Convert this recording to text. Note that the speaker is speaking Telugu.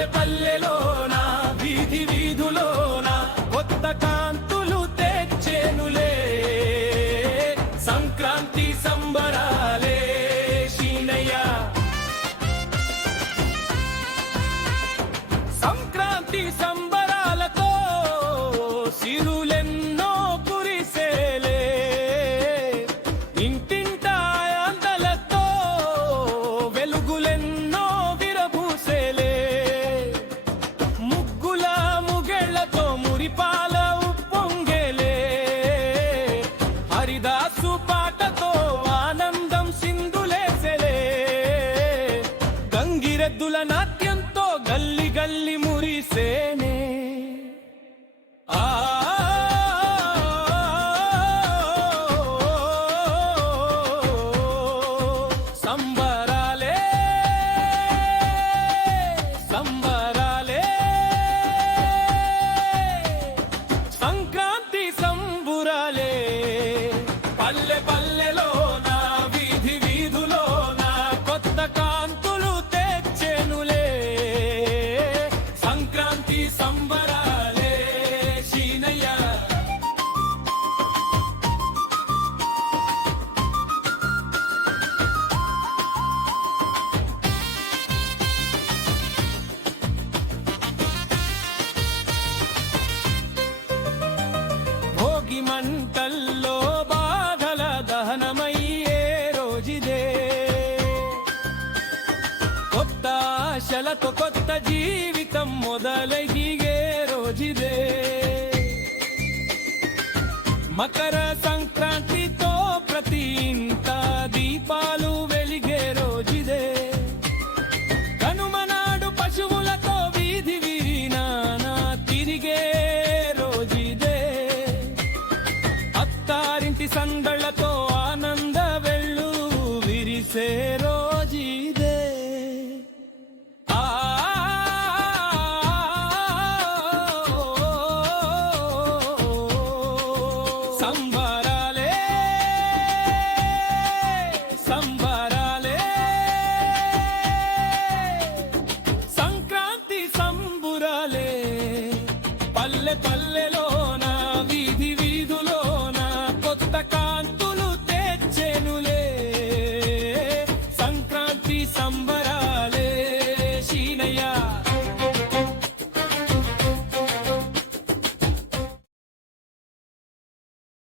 పల్లె పల్లెలోన వీధి వీధులోన కొత్త కాంతులు తెచ్చేనులే సంక్రాంతి సంబరాలే శీనయ్య. సంక్రాంతి సం దాసు పాటతో ఆనందం సింధులేసెలే. గంగిరెద్దుల నాట్యంతో గల్లి గల్లి మురిసేనే. ఆ ఆశలతో కొత్త జీవితం మొదలయ్యే రోజుదే. మకర సంక్రాంతితో ప్రతి ఇంట దీపాలు వెలిగే రోజుదే. కనుమనాడు పశువులతో వీధి వీరినానా తిరిగే రోజుదే. అత్తారింటి సందళ్ళతో ఆనంద వెళ్ళు విరిసే రోజుదే. సంక్రాంతి పల్లె